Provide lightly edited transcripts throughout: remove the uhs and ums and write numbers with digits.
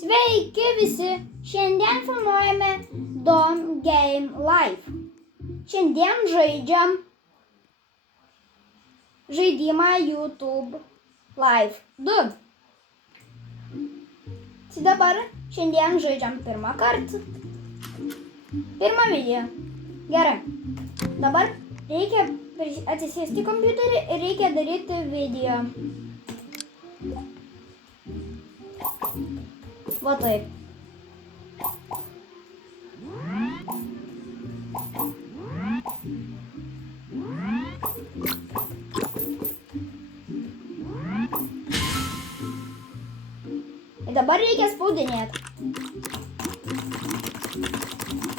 Sveiki visi! Šiandien filmuojame Dom Game Live. Šiandien žaidžiam žaidimą YouTube Live 2. Tai dabar šiandien žaidžiam pirmą kartą. Pirmą video. Gerai. Dabar reikia atsisėsti kompiuterį ir reikia daryti video. Va taip. Ir dabar reikia spaudinėti.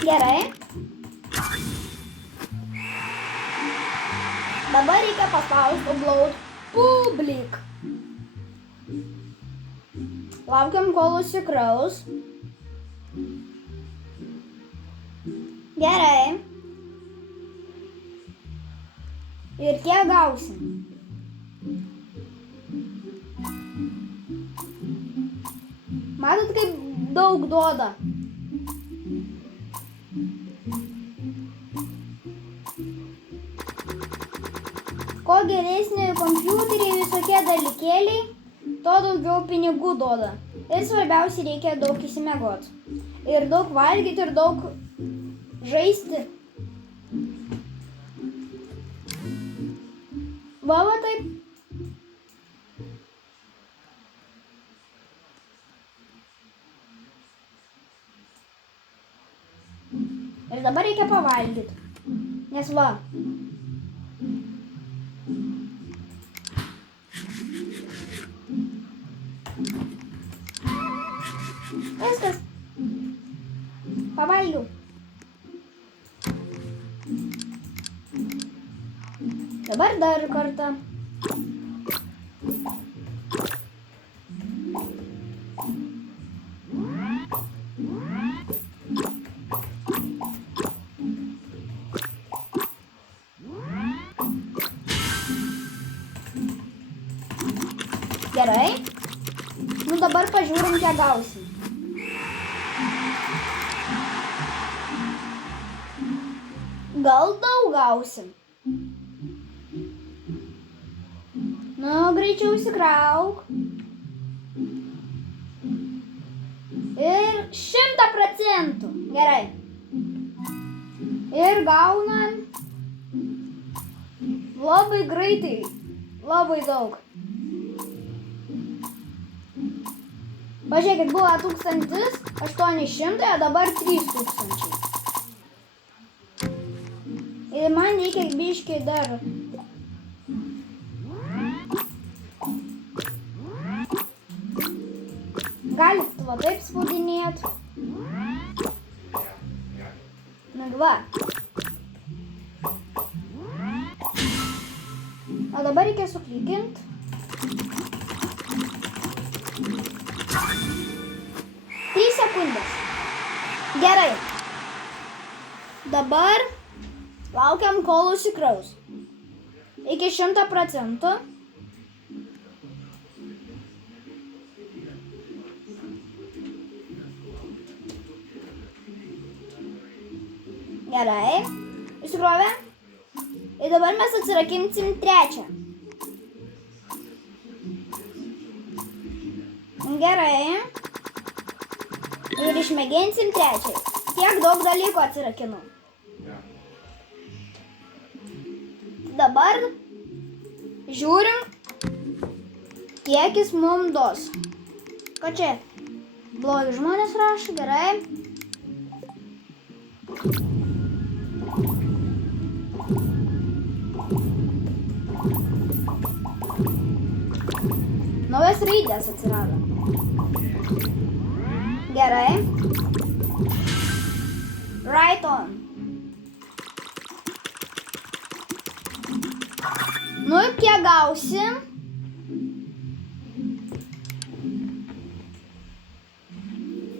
Gerai. Dabar reikia paspausti upload public. Laukiam, kol užsikraus. Gerai. Ir kiek gausim? Matot, kaip daug duoda? Kuo geresni kompiuteriai visokie dalykėliai, to daugiau pinigų duoda. Ir svarbiausia, reikia daug įsimiegoti. Ir daug valgyti, ir daug žaisti. Va taip. Ir dabar reikia pavalgyti. Nes va. Viskas. Pavalgiau. Dabar dar kartą. Gerai. Nu dabar pažiūrim, kiek gausim. Gal daug gausim. Nu, greičiau įsikrauk. Ir 100%. Gerai. Ir gaunam labai greitai. Labai daug. Pažiūrėkit, buvo 1800, o dabar 3000. Ir man reikia biškį dar. Galit va taip spaudinėti. Nu, va. O dabar reikia suklikinti. Sekundės. Gerai. Dabar laukiam, kol užsikraus. Iki 100%. Gerai. Įsikrovė. Ir dabar mes atsirakinsim trečią. Gerai. Ir išmėginsim trečiai. Tiek daug dalykų atsirakinu. Dabar žiūrim, kiek jis mums duos. Ko čia? Blogi žmonės rašo, gerai. Naujas raidės atsirado. Gerai. Right on. Nu, kiek gausim?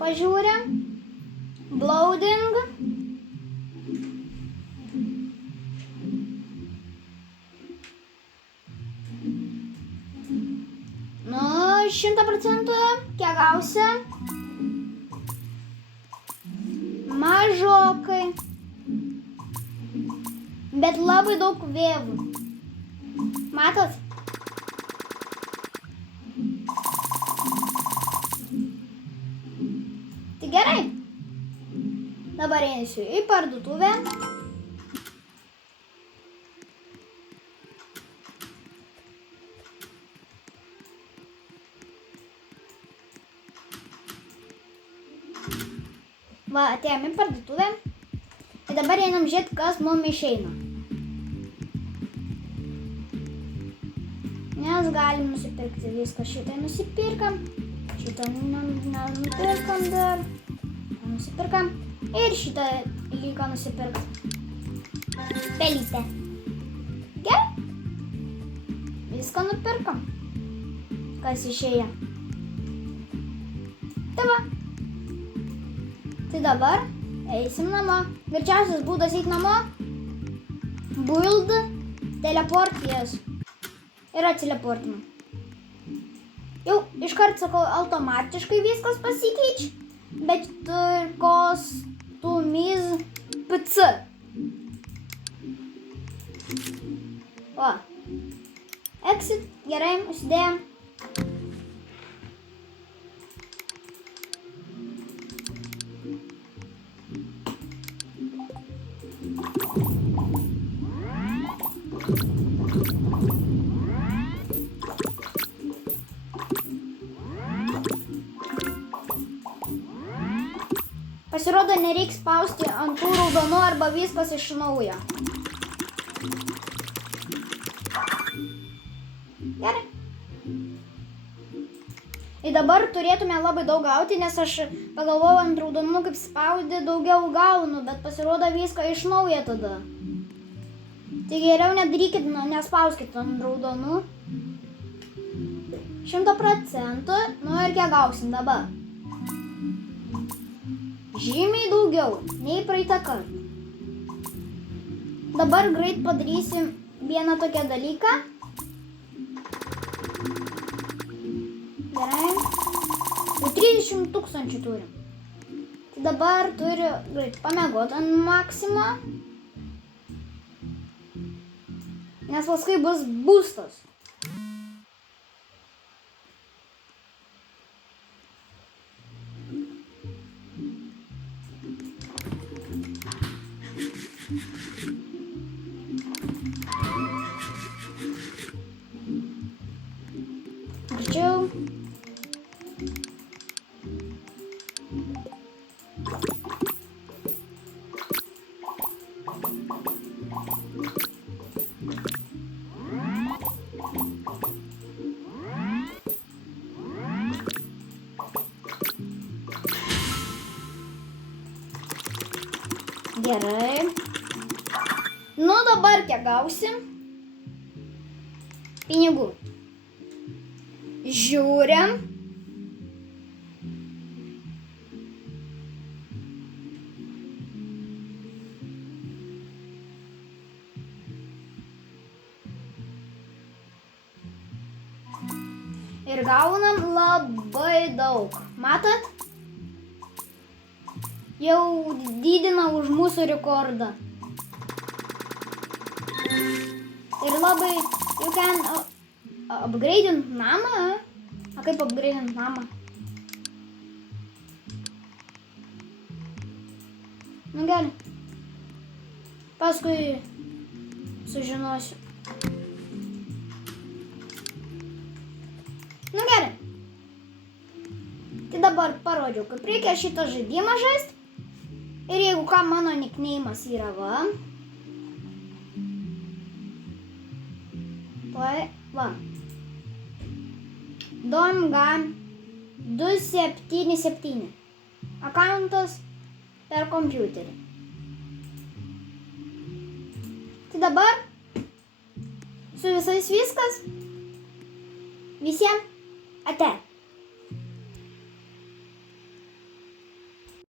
Pažiūrim. Loading. Nu, 100%. Kiek gausim? Bet labai daug vėvų. Matot? Tai gerai. Dabar eisiu į parduotuvę. Va, atėjom į parduotuvę. Ir dabar einam žiūrėti, kas mums išeina. Nes galim nusipirkti viską. Šitą nusipirkam. Šitą nenupirkam dar. Nusipirkam. Ir šitą liko nusipirkt. Pelytę. Gerai. Viską nupirkam. Kas išėjo. Tai va. Tai dabar eisim namo. Greičiausias būdas eiti namo. Build, teleport, yes. Ir atsileportinam. Jau iškart sakau, automatiškai viskas pasikeičia. Bet kostumiz PC. O. Exit. Gerai, užsidėjom. Pasirodo, nereiks spausti ant tų raudonų arba viskas iš naujo. Gerai. Ir dabar turėtume labai daug gauti, nes aš pagalvojau ant raudonų, kaip spaudė, daugiau gaunu, bet pasirodo viską iš naujo tada. Tai geriau nedarykit, nespauskit ant raudonų. 100%, nu ir kiek gausim dabar. Žymiai daugiau nei praeitą kartą. Dabar greit padarysim vieną tokią dalyką. Gerai. Jau 30 000 turim. Tai dabar turiu greit pamiegoti ant maksimo. Nes paskui bus boostas. Greičiau. Gerai. Nu dabar kiek gausim? Pinigų. Žiūrim. Ir gaunam labai daug. Matot? Jau didina už mūsų rekordą. Ir labai, you can upgrade'int namą. A kaip upgrade'int namą? Nu gerai. Paskui sužinosiu. Nu gerai. Tai dabar parodžiau, kaip reikia šitą žaidimą žaisti. Ir jeigu ką, mano nickname'as yra va. Tai va. Domgam 277. Akauntas per kompiuterį. Tai dabar su visais viskas. Visiems ate.